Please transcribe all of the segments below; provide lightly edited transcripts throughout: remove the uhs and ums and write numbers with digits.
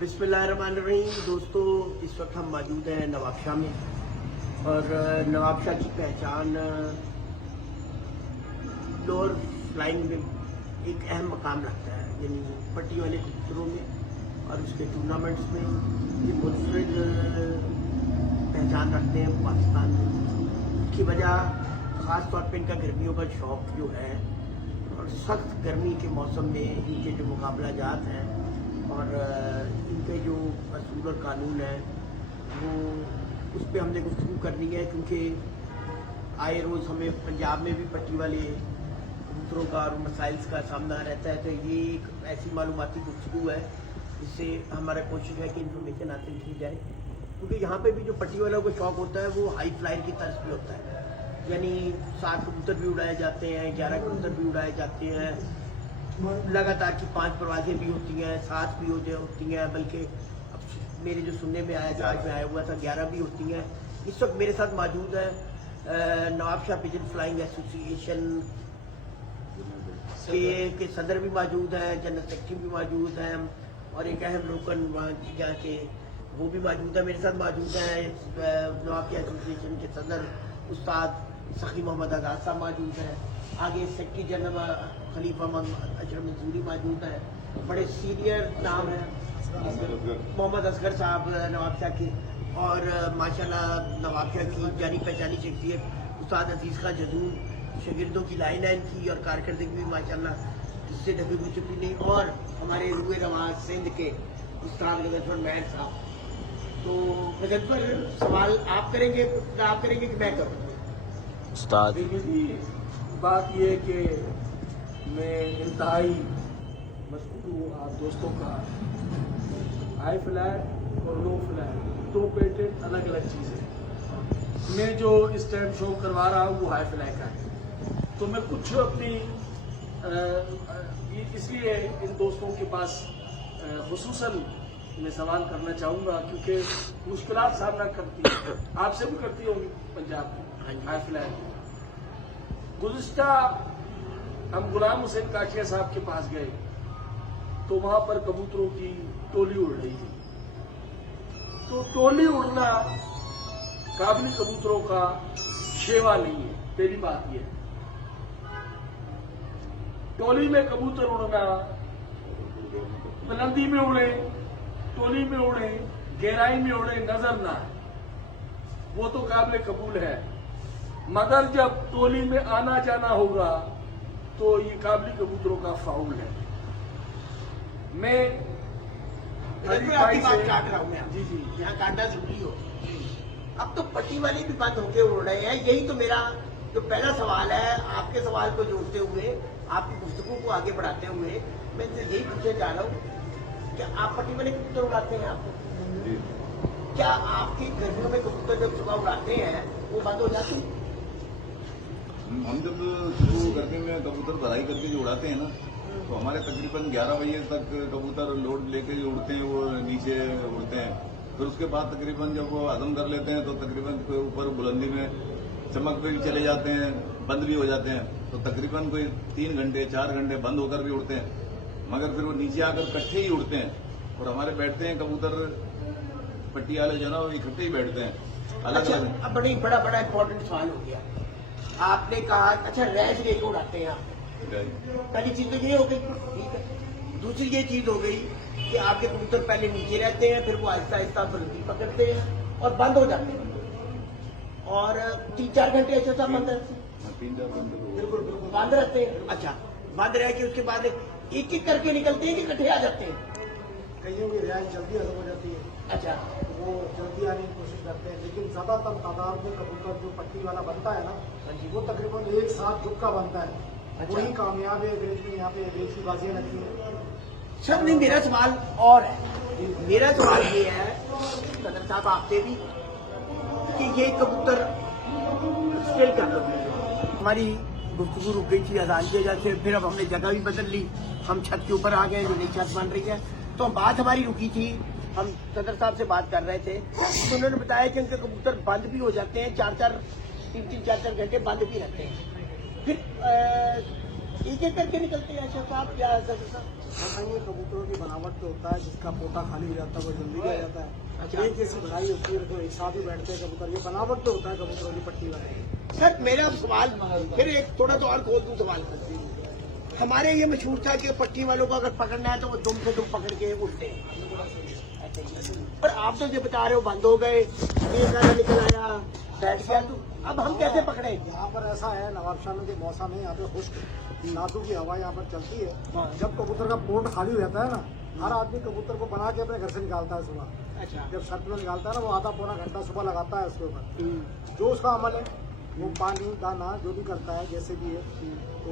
बिस्मिल्लाहिर्रहमानिर्रहीम। दोस्तों, इस वक्त हम मौजूद हैं नवाबशाह में और नवाबशाह की पहचान लोअर फ्लाइंग में एक अहम मकाम रखता है, यानी पट्टी वाले कबूतरों में और उसके टूर्नामेंट्स में ये मुनफरिद पहचान रखते हैं पाकिस्तान में। इसकी वजह ख़ास तौर पे इनका गर्मियों का शौक जो है और सख्त गर्मी के मौसम में इनके जो मुकाबला जात हैं और इनके जो असूल और कानून है वो उस पर हमने गुफ्तगू करनी है, क्योंकि आए रोज़ हमें पंजाब में भी पट्टी वाले कबूतरों का और मसाइल्स का सामना रहता है। तो ये एक ऐसी मालूमाती गुफ्तगू है जिससे हमारा कोशिश है कि इन्फॉर्मेशन हासिल की जाए, क्योंकि यहाँ पे भी जो पट्टी वालों को शौक होता है वो हाई फ्लायर की तर्ज पे होता है, यानी 7 कबूतर भी उड़ाए जाते हैं, 11 कबूतर भी उड़ाए जाते हैं, लगातार की 5 परवाजें भी होती हैं, 7 भी होती हैं, बल्कि अब मेरे जो सुनने में आया था, आज में आया हुआ था 11 भी होती हैं। इस वक्त मेरे साथ मौजूद है नवाबशाह पिजन फ्लाइंग एसोसिएशन के सदर भी मौजूद हैं, जनरल सेक्रेटरी भी मौजूद हैं और एक अहम रुकन यहाँ के वो भी मौजूद है। मेरे साथ मौजूद हैं नवाबशाह एसोसिएशन के सदर उस्ताद सखी मोहम्मद आजाद साहब मौजूद हैं, आगे सेक्रेटरी जनरल खलीफा अशरफ मंसूरी मौजूद है, बड़े सीनियर नाम हैं मोहम्मद असगर साहब नवाबशाह के, और माशाल्लाह नवाबशाह की जानी पहचानी शख्सियत उस्ताद अजीज़ खान जदून, शागिर्दों की लाइन है इनकी और कारकर्दगी भी माशाल्लाह इससे ढकी हुई चुकी नहीं, और हमारे रूए रवाज सिंध के उस्ताद गजनफर मैन साहब। तो गजनफर, सवाल आप करेंगे कि मैं करूँ? उस्ताद, बात यह है कि मैं इंतहाई मशहूर हूँ आप दोस्तों का। हाई फ्लायर और लो फ्लायर दो पेटेंट अलग अलग चीज़ है। मैं जो इस टाइम शो करवा रहा हूँ वो हाई फ्लायर का है, तो मैं कुछ अपनी इसलिए इन दोस्तों के पास खुसूसन मैं सवाल करना चाहूँगा, क्योंकि मुश्किलात सामना करती है, आपसे भी करती होंगी पंजाब में हाई फ्लायर। गुज़िश्ता हम गुलाम हुसैन काशिया साहब के पास गए तो वहां पर कबूतरों की टोली उड़ रही थी। तो टोली उड़ना काबली कबूतरों का शेवा नहीं है। पहली बात यह, टोली में कबूतर उड़ना, बुलंदी में उड़े, टोली में उड़े, गहराई में उड़े, नजर ना है, वो तो काबिल कबूल है, मगर जब टोली में आना जाना होगा तो ये काबली कबूतरों का फाउल है। मैं आपकी बात काट रहा हूँ मैं, जी जी, यहाँ काटना जरूरी हो। अब तो पट्टी वाले भी बंद होके उड़ रहे हैं। यही तो मेरा जो पहला सवाल है, आपके सवाल को जोड़ते हुए, आपकी गुफ्तगू को आगे बढ़ाते हुए मैं यही पूछना चाह रहा हूँ कि आप पट्टी वाले कबूतर उड़ाते हैं आपको? क्या आपकी गर्मियों में कबूतर जब सुबह उड़ाते हैं वो बंद हो जाते हैं? हम जब शुरू गर्मी में कबूतर भराई करके जो उड़ाते हैं ना, तो हमारे तकरीबन 11 बजे तक कबूतर लोड लेके जो उड़ते हैं वो नीचे उड़ते हैं। फिर उसके बाद तकरीबन जब वो हजम कर लेते हैं तो तकरीबन ऊपर बुलंदी में चमक पे भी चले जाते हैं, बंद भी हो जाते हैं। तो तकरीबन कोई 3 घंटे 4 घंटे बंद होकर भी उड़ते हैं, मगर फिर वो नीचे आकर इकट्ठे ही उड़ते हैं। और हमारे बैठते हैं कबूतर पट्टी वाले जो ना वो इकट्ठे ही बैठते हैं अलग अलग। अच्छा, अब बड़ा इंपॉर्टेंट सवाल हो गया। आपने कहा अच्छा रैज लेके उड़ाते हैं आप, पहली चीज तो ये हो गई, ठीक है। दूसरी ये चीज हो गई कि आपके कबूतर पहले नीचे रहते हैं, फिर वो आहिस्ता आहिस्ता बुलंदी पकड़ते हैं और बंद हो जाते हैं, और 3-4 घंटे ऐसे सब बंद रहते हैं। 3-4 घंटे बिल्कुल बंद रहते हैं। अच्छा, बंद रह के उसके बाद एक एक करके निकलते हैं कि इकट्ठे आ जाते हैं? कईयों की रियाज जल्दी खत्म हो जाती है, अच्छा, वो जल्दी आने की कोशिश करते हैं, लेकिन ज्यादातर तादाद में कबूतर जो पट्टी वाला बनता है ना, वो तकरीबन एक साथ जुक्का बनता है। अच्छा। वही कामयाब है एवरेज में, यहाँ पे एवरेज की बाजियां लगती है। सब नहीं, मेरा सवाल और है। मेरा सवाल ये है सदर साहब आपसे भी कि ये कबूतर स्टिल कर लो। हमारी गुफ्तगू रुक गई थी अजान की वजह से, फिर अब हमने जगह भी बदल ली, हम छत के ऊपर आ गए, जो नई छत बन रही है। तो बात हमारी रुकी थी, हम सदर साहब से बात कर रहे थे, तो उन्होंने बताया कि उनके कबूतर बंद भी हो जाते हैं, 3-4 घंटे बंद भी रहते हैं। फिर एक एक करके निकलते हैं अच्छा साहब क्या है सर? ऐसा ये कबूतरों की बनावट तो होता है, जिसका पोता खाली हो जाता है वो जल्दी रह जाता है। अच्छा। एक जैसी भराई होती है तो एक साथ ही बैठते हैं कबूतर, ये बनावट तो होता है कबूतरों की पट्टी वाले। सर मेरा अब सवाल फिर एक थोड़ा तो और खोल दूं सवाल। हमारे ये मशहूर था कि पट्टी वालों को अगर पकड़ना है तो वो दुम से दुम पकड़ के उठते हैं, पर आप तो ये बता रहे हो बंद हो गए, एक गाना निकल आया बैठ गया, तो अब हम कैसे पकड़े? यहाँ पर ऐसा है, नवाबशाह के मौसम में यहाँ पे खुश्क नादू की हवा यहाँ पर चलती है। जब कबूतर का पोट खाली हो जाता है ना, हर आदमी कबूतर को बना के अपने घर से निकालता है सुबह। अच्छा। जब शर्त में निकालता है ना, वो आधा पौना घंटा सुबह लगाता है उसके ऊपर। जो उसका अमल है वो पानी दाना जो भी करता है जैसे भी है, तो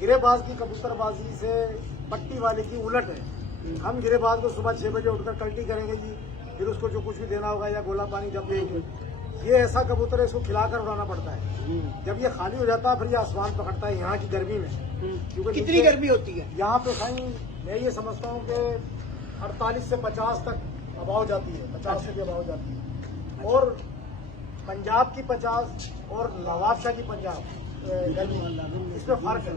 गिरेबाज की कबूतरबाजी से पट्टी वाले की उलट है। हम गिरेबाज को सुबह 6 बजे उठकर कल्टी करेंगे जी, फिर उसको जो कुछ भी देना होगा या गोला पानी जब देंगे, ये ऐसा कबूतर है इसको खिलाकर उड़ाना पड़ता है। जब ये खाली हो जाता है फिर ये आसमान पकड़ता है यहाँ की गर्मी में। क्योंकि कितनी गर्मी होती है यहाँ पे कहीं मैं ये समझता हूँ कि 48 से 50 तक अभाव जाती है, 50 से भी अभाव जाती है। और पंजाब की 50 और नवाबशाह की 50 गर्मी, इसमें फर्क है।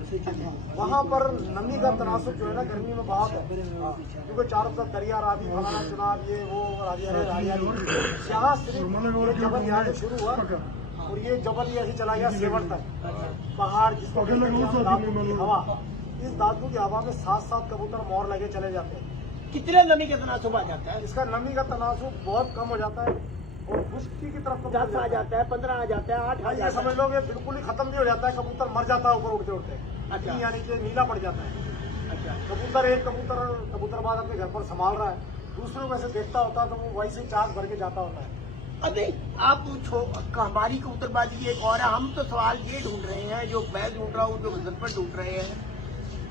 वहाँ पर नमी का तनासुब जो है ना गर्मी में बहुत है, क्योंकि चारों तरफ दरिया रावी फलाना चुनाव ये वो हरियाली। यहाँ सिर्फ ये जबल यहाँ से शुरू हुआ और ये जबल ऐसे चला गया सेवर तक, पहाड़ जिसको दादू की हवा, इस दादू की हवा में 7-7 कबूतर मोर लगे चले जाते हैं। कितने नमी का तनासुब आ जाता है? इसका नमी का तनासुब बहुत कम हो जाता है और खुश्की की तरफ 10 आ जाता है, 15 आ जाता है, 8 आ ये जाता समझ है। लो कि बिल्कुल ही खत्म नहीं हो जाता है, कबूतर मर जाता है ऊपर उड़ते उड़ते। अच्छा। यानी कि नीला पड़ जाता है। अच्छा। एक कबूतरबाज अपने घर पर संभाल रहा है, दूसरों को ऐसे देखता होता है तो वो वैसे चाक भर के जाता होता है। अरे आप पूछो, हमारी कबूतरबाजी एक और है। हम तो सवाल ये ढूंढ रहे हैं, जो मैं ढूंढ रहा हूँ, जो वजन पर ढूंढ रहे हैं,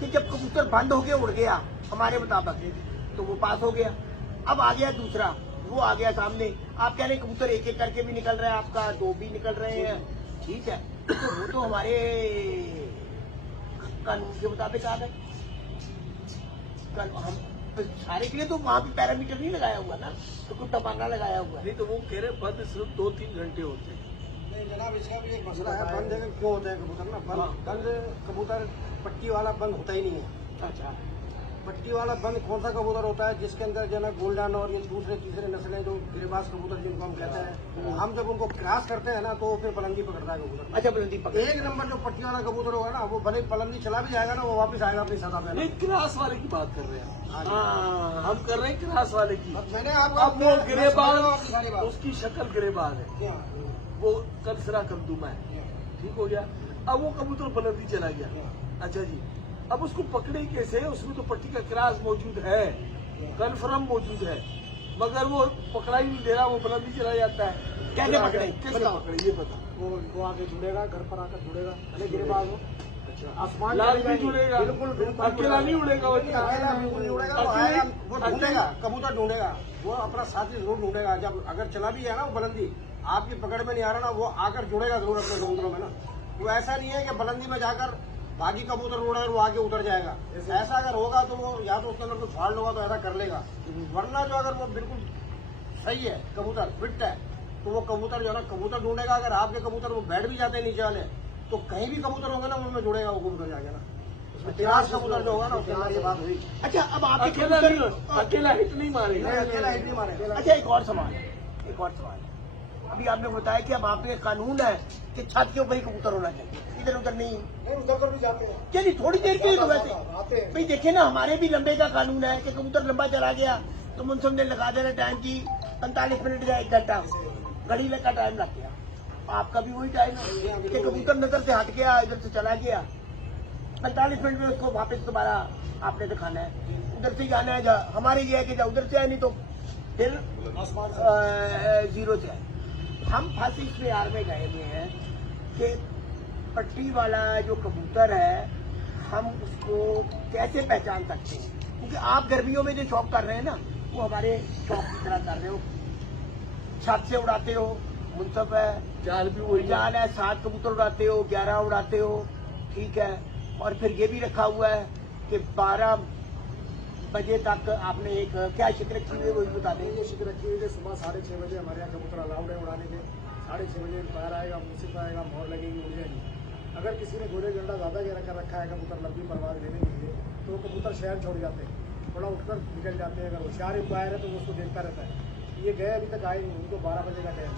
कि जब कबूतर बंद होके उड़ गया हमारे मुताबिक तो वो पास हो गया, अब आ गया दूसरा, वो आ गया सामने। आप कह रहे हैं कबूतर एक एक करके भी निकल रहा है, आपका 2 भी निकल रहे हैं, ठीक है, तो वो तो हमारे कानून के मुताबिक आ गए। कल हम सारे के लिए तो वहाँ पे पैरामीटर नहीं लगाया हुआ ना, तो कुछ टपाना लगाया हुआ है। नहीं तो वो कह रहे बंद सिर्फ 2-3 घंटे होते हैं। नहीं जनाब, इसका भी एक मसला है, बंद क्यों होता है कबूतर ना, बंद कबूतर पट्टी वाला बंद होता ही नहीं है। अच्छा। पट्टी वाला बंद कौन सा कबूतर होता है जिसके अंदर जो है गोल्डन और ये दूसरे तीसरे नस्लें जो गिरेबाज कबूतर जिनको हम कहते हैं, हम जब उनको क्रॉस करते हैं ना तो फिर बुलंदी पकड़ता है कबूतर। अच्छा, बुलंदी पकड़। एक नंबर जो पट्टी वाला कबूतर होगा ना, वो भले बुलंदी चला भी जाएगा ना, वो वापस आएगा अपनी सतह पे। नहीं, क्रास वाले की बात कर रहे हैं हाँ, हम कर रहे हैं क्रास वाले की। मैंने अब वो गिरेबाज, आपको उसकी शक्ल गिरेबाज है, वो कलसरा कलदुमा है, ठीक हो गया। अब वो कबूतर बुलंदी चला गया, अच्छा जी, अब उसको पकड़े कैसे? उसमें तो पट्टी का क्रास मौजूद है, कन्फर्म मौजूद है, मगर वो पकड़ा ही नहीं दे रहा, वो बुलंदी चला जाता है। कैसे पकड़े? कैसे पकड़े ये बता। वो आगे जुड़ेगा, घर पर आकर जुड़ेगा, भले गिरेबाज हो, आसमान लाल चलेगा भी ही। जुड़ेगा, बिल्कुल अकेला नहीं उड़ेगा वो। अकेला बिल्कुल नहीं उड़ेगा, वो आएगा, वो ढूंढेगा, कबूतर ढूंढेगा, वो अपना साथी जरूर ढूंढेगा। जब अगर चला भी है ना वो बुलंदी आपकी पकड़ में नहीं आ रहा ना, वो आकर जुड़ेगा जरूर अपने कबूतरों में ना। वो ऐसा नहीं है कि बुलंदी में जाकर बाकी कबूतर उड़ा वो आगे उतर जाएगा। ऐसा अगर होगा तो वो या तो उसके अंदर कुछ फाड़ होगा तो ऐसा कर लेगा, वरना जो अगर वो बिल्कुल सही है कबूतर फिट है तो वो कबूतर जो है ना कबूतर ढूंढेगा। अगर आपके कबूतर वो बैठ भी जाते हैं नीचे वाले तो कहीं भी कबूतर होंगे ना उनमें जुड़ेगा वो कबूतर जाके ना। उसमें तिरास कबूतर जो होगा ना उसके अंदर ये बात हुई। अच्छा, अब आपके अकेला हिट नहीं मारेगा। अकेला हिट नहीं मारेगा। अच्छा, एक और सवाल है, एक और सवाल है। अभी आपने बताया कि अब आप पे कानून है कि छत के ऊपर ही कबूतर होना चाहिए, इधर उधर नहीं। उधर कर भी जाते हैं, चलिए थोड़ी देर के लिए तो वैसे आते हैं। भाई देखिए ना, हमारे भी लंबे का कानून है कि कबूतर लंबा चला गया तो मुंसम ने लगा देना टाइम की 45 मिनट या 1 घंटा, घड़ी का टाइम लग गया। आपका भी वही टाइम है कि कबूतर नजर से हट गया, इधर से चला गया, 45 मिनट में उसको वापस दोबारा आपने दिखाना है, उधर से जाना है। हमारे ये है कि उधर से आए नहीं तो फिर 0 से आए। हम फंस इस प्यार में गए हुए हैं कि पट्टी वाला जो कबूतर है हम उसको कैसे पहचान सकते हैं, क्योंकि आप गर्मियों में जो शौक कर रहे हैं ना वो हमारे शौक की तरह कर रहे हो। छत से उड़ाते हो, मुनसब है, जाल भी वही जाल है, 7 कबूतर उड़ाते हो, 11 उड़ाते हो, ठीक है। और फिर ये भी रखा हुआ है कि 12 बजे तक आपने एक क्या शिक रखी हुई है वो भी बता दें। ये शिक रखी हुई है, सुबह 6:30 बजे हमारे यहाँ कबूतर अलाउड है उड़ाने के। 6:30 बजे बाहर आएगा, मुंसिफ आएगा, मोहर लगेगी, उड़ जाएगी। अगर किसी ने घोड़े झंडा ज्यादा कर रखा है कबूतर लंबी परवाज लेने के लिए तो वो कबूतर शहर छोड़ जाते हैं, थोड़ा उठकर निकल जाते हैं। अगर होशियार एम्पायर है तो वो उसको देखता रहता है। ये गए अभी तक आए नहीं, उनको 12 बजे का टाइम,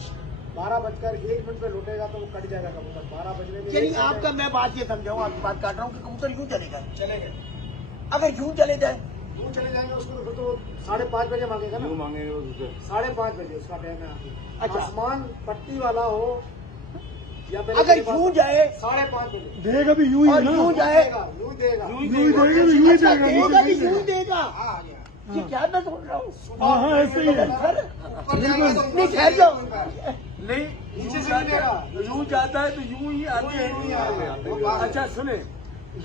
12:01 पे लौटेगा तो वो कट जाएगा कबूतर। 12 बजने में चलिए आपका मैं बात ये समझाऊँ, आपकी बात काट रहा हूँ कि कबूतर यूं चलेगा, चलेंगे, अगर यूं चले जाए दूर चले जाएंगे उसको तो फिर तो 5:30 बजे मांगेगा ना, क्यों मांगेंगे उससे? 5:30 बजे उसका टाइम है। अच्छा। आसमान पट्टी वाला हो या अगर यूं जाए 5:30 बजे देगा भी यूं ही और ना, यूं जाए यूं ही देगा। यूं ही देगा भी यूं ही अच्छा, देगा, देगा भी यूं देगा। हाँ, आ गया। ये क्या मैं सुन रहा हूँ? हाँ हाँ ऐसे ही है। सर ऊपर जाएगा तो नहीं ठहर जाओ, नहीं नीचे यूं से नहीं जाता देगा। है, यूं जाता है तो यूं ही आते हैं। अच्छा सुने,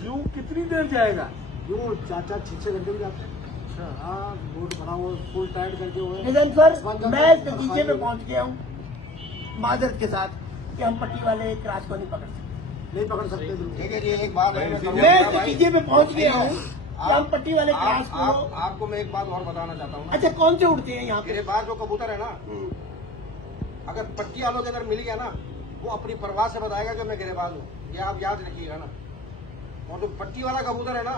यूं कितनी देर जाएगा? यूं 4-4, 6-6 घंटे भी जाते हैं। हाँ, बोट बना हुआ फुल टाइट करके हुए। निधन सर मैं इस नतीजे में पहुंच गया हूँ माजरत के साथ कि हम पट्टी वाले क्रास को नहीं पकड़ सकते। नहीं पकड़ सकते बिल्कुल। ठीक है जी, एक बात है मैं इस नतीजे में पहुंच गया हूँ कि हम पट्टी वाले क्रास को। आपको मैं एक बात और बताना चाहता हूँ। अच्छा कौन से उड़ते हैं यहाँ पे? मेरे पास जो कबूतर है ना, अगर पट्टी वालों के अंदर मिल गया ना, वो अपनी परवाह से बताएगा कि मैं गिरेबाज हूँ, ये आप याद रखिएगा ना। और जो पट्टी वाला कबूतर है ना,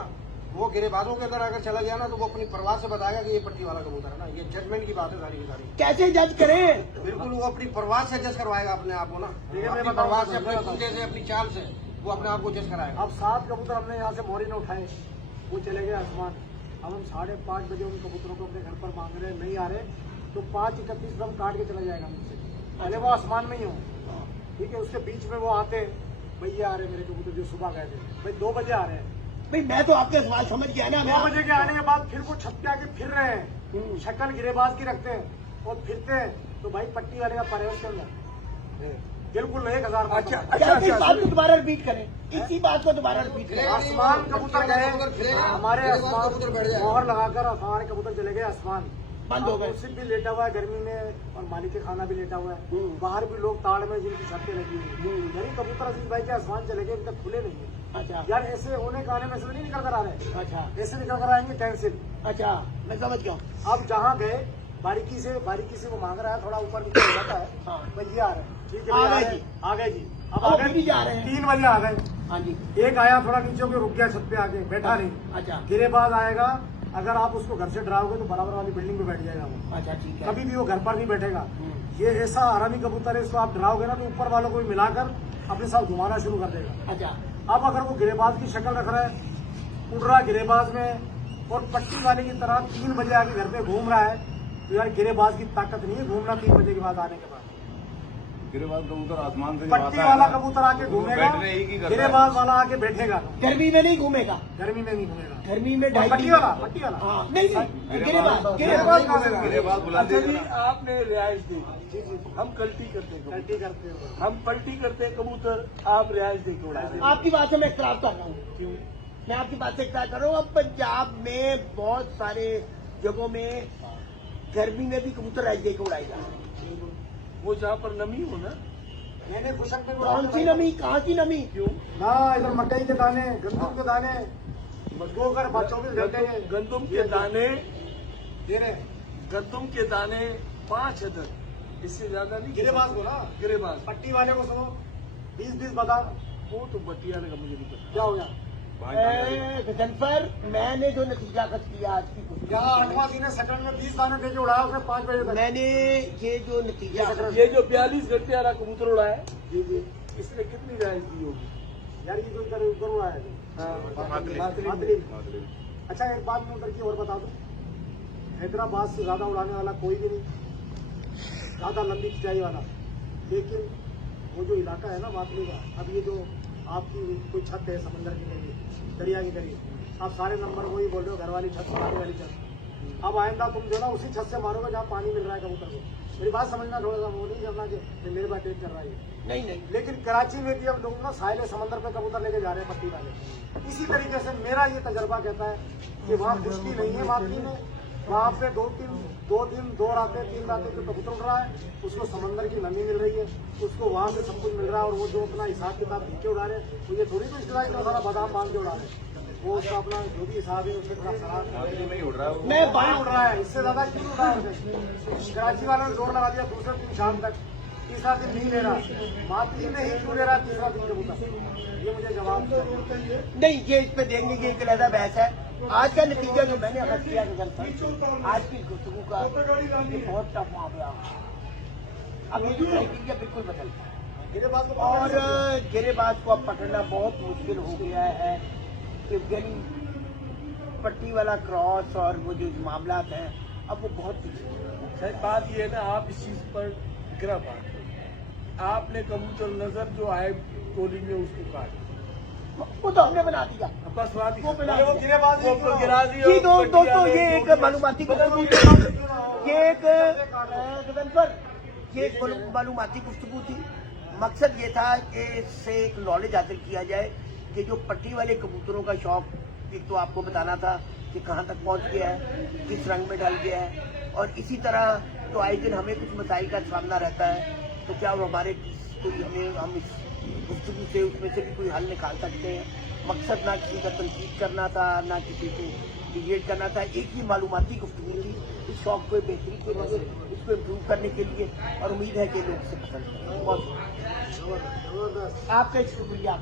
वो गिरेबाजों के अंदर अगर चला गया ना, तो वो अपनी परवाह से बताएगा कि ये पट्टी वाला कबूतर है ना। ये जजमेंट की बात है सारी की सारी। कैसे जज करें? बिल्कुल वो अपनी परवाह से जज करवाएगा अपने आप को ना। ठीक है, मैं अपनी बताऊं, परवाह से, मैं अपने बताऊं। कूदे से, अपनी चाल से वो अपने आप को जज कराएगा। अब 7 कबूतर हमने यहाँ से मोरी ने उठाए, वो चले गए आसमान। अब हम 5:30 बजे उन कबूतरों को अपने घर पर मांग रहे हैं, नहीं आ रहे तो 5:31 पर हम काट के चला जाएगा मुझसे। पहले वो आसमान में ही हो, ठीक है। उसके बीच में वो आते, भैया आ रहे मेरे कबूतर जो सुबह गए थे, भाई 2 बजे आ रहे हैं। भाई मैं तो आपके सवाल समझ गया ना। 2 बजे के आने के बाद फिर वो छत पे आके फिर रहे हैं, शक्ल गिरेबाज की रखते हैं और फिरते हैं। तो भाई पट्टी वाले का परहेज के अंदर बिल्कुल 1000। अच्छा अच्छा इस बात को दोबारा रिपीट करें, इसी बात को दोबारा रिपीट करें। आसमान कबूतर गए, हमारे गिरेबाज आसमान कबूतर बैठ जाएगा। मोहर लगाकर हमारे कबूतर चले गए आसमान, बंद हो गए। मुर्शिद भी लेटा हुआ है गर्मी में और मालिक के खाना भी लेटा हुआ है। बाहर भी लोग ताड़ में जिनकी छतें लगी हुई है, यानी कबूतर अजीज भाई के आसमान चले गए, अभी तक खुले नहीं है। अच्छा यार ऐसे होने का आने में से नहीं निकल कर आ रहे, अच्छा ऐसे निकल कर आएंगे कैंसिल। अच्छा मैं समझ गया हूँ। अब जहाँ गए बारीकी से वो मांग रहा है, थोड़ा ऊपर नीचे हो जाता है। हाँ। भाई ये आ रहे हैं, ठीक है, आ भैया, गए जी। आ गए जी। अब अब आ फिर भी गए, जा रहे हैं। 3 बजे आ गए। हाँ जी। एक आया थोड़ा नीचे होकर रुक गया छत पे आके, बैठा नहीं। अच्छा गिरेबाज आएगा, अगर आप उसको घर से डराओगे तो बराबर वाली बिल्डिंग में बैठ जाएगा वो, अच्छा ठीक है। कभी भी वो घर पर नहीं बैठेगा। ये ऐसा आरामी कबूतर है, इसको आप डराओगे ना तो ऊपर वालों को भी मिलाकर अपने साथ घुमाना शुरू कर देगा। अच्छा अब अगर वो गिरेबाज की शक्ल रख रहा है, उड़ रहा है गिरेबाज में और पट्टी वाले की तरह 3 बजे आके घर पे घूम रहा है, तो यार गिरेबाज की ताकत नहीं है घूमना 3 बजे के बाद आने के बाद। गिरेबाज कबूतर आसमान से जब पट्टी आता है वाला ना, कबूतर आके तो वो घूमेगा, बैठने ही की करता है। गिरेबाज वाला आके बैठेगा, गर्मी में नहीं घूमेगा, गर्मी में नहीं घूमेगा। गर्मी में और 2.5 पट्टी वाला, पट्टी वाला। हाँ नहीं नहीं गिरेबाज गिरेबाज गिरेबाज कहाँ से गिरेबाज बुला अच्छा देगा जी, ना। आपने रिहाइश दी, जी जी, हम कल्टी करते हैं कबूतर। गलती करते हो। हम पलटी करते हैं कबूतर, आप रिहाइश दे के उड़ा रहे हैं। आपकी बात से मैं इख्तलाफ कर रहा हूँ। क्यों? मैं आपकी बात से इख्तलाफ कर रहा हूँ। अब पंजाब में बहुत सारे जगहों में गर्मी में भी कबूतर राइज दे के उड़ाए जा रहे हैं। वो जहाँ पर नमी हो ना, मैंने खुशक में कौन सी नमी, कहाँ की नमी? क्यों? ना इधर मकई के दाने, गंदम के दाने, गोकर 24 घंटे के गंदम के दाने, दे रहे हैं। गंदम के दाने 5 अदद, इससे ज्यादा नहीं। गिरेबाज को ना, गिरेबाज, पट्टी वाले को सुनो, 20-20 बादाम, वो तो बटिया का मुझे नहीं पता। क्या हो गया? गजनफर मैंने जो नतीजा खत किया आज की कुछ यहाँ 8वां दिन है, सेकंड में 20 दाने दे के उड़ाया उसने 5 बजे तक। मैंने ये जो नतीजा ये जो 42 घंटे वाला कबूतर उड़ा है, जी जी, इसने कितनी रिहाइश दी होगी? यार ये जो इधर ऊपर उड़ा है। मातली। अच्छा एक बात मैं उधर की और बता दूं, हैदराबाद से ज्यादा उड़ाने वाला कोई भी नहीं, ज्यादा लंबी खिंचाई वाला। लेकिन वो जो इलाका है ना मातली का, अब ये जो आपकी कोई छत है समंदर के लिए, दरिया के करीब, आप सारे नंबर वही बोल रहे हो, घर वाली छत, पानी वाली छत। अब आइंदा तुम जो ना उसी छत से मारोगे जहाँ पानी मिल रहा है कबूतर को। मेरी बात समझना, थोड़ा सा वो नहीं करना कि मेरे बात टेक कर रहा है। नहीं नहीं लेकिन कराची में भी अब लोग ना साहिल समंदर पे कबूतर लेके जा रहे हैं पट्टी वाले। इसी तरीके से मेरा ये तजर्बा कहता है कि वहाँ खुश्की नहीं है मातली में, वहाँ पे 2 रातें 3 रातें जो कबूतर उड़ रहा है, उसको समंदर की नमी मिल रही है, उसको वहाँ से सब कुछ मिल रहा है। और वो जो अपना हिसाब किताब लिख के उड़ा रहे हैं, वो ये थोड़ी तो इसलिए इतना सारा बादाम बांध के उड़ा रहे हैं, वो उसका अपना जो भी हिसाब है उसके थोड़ा सलाह मातली में ही उड़ रहा है वो। मैं बाहर उड़ रहा है, इससे ज्यादा क्यों उड़ रहा है? कराची वालों ने जोर लगा दिया दूसरे दिन शाम तक तीसरा दिन नहीं ले रहा, मातरी में ही क्यों ले रहा तीसरा दिन कबूतर? ये मुझे जवाब चाहिए। नहीं, ये इस पे देंगे कि एक अलग बहस है। आज का नतीजा जो मैंने अगर किया आज की गुफ्तगू का ये बहुत टफ मामला, अब ये क्राइटेरिया बिल्कुल बदल गिरेबाज को और गिरेबाज को अब पकड़ना बहुत मुश्किल हो गया है। कि यानी पट्टी वाला क्रॉस और वो जो मामला हैं अब वो बहुत सर बात ये है ना, आप इस चीज पर गिरा पाते आपने कबूतर नजर जो आए टोली में उसको काट वो तो हमने बना दिया। बस बात ही वो बना वो गिरेबाज ही क्यों? गिरा दिया जी दोस्तों, ये एक मालूमाती गुफ्तगू थी, ये एक गगनपर, ये एक मालूमाती गुफ्तगू थी। मकसद ये था कि इससे एक नॉलेज हासिल किया जाए कि जो पट्टी वाले कबूतरों का शौक, एक तो आपको बताना था कि कहाँ तक पहुँच गया है, किस रंग में ढल गया है, और इसी तरह तो आए दिन हमें कुछ मसाइल का सामना रहता है, तो क्या वो हमारे कोई हम इस गुफ्तगू से उसमें से भी कोई हल निकाल सकते हैं। मकसद ना किसी का तनकीद करना था, ना किसी को डिबेट करना था, एक ही मालूमाती गुफ्तगू थी इस शौक को बेहतरी के लिए, इसको इम्प्रूव करने के लिए, और उम्मीद है कि लोग इसे पसंद करेंगे। बहुत जबरदस्त। आपका शुक्रिया।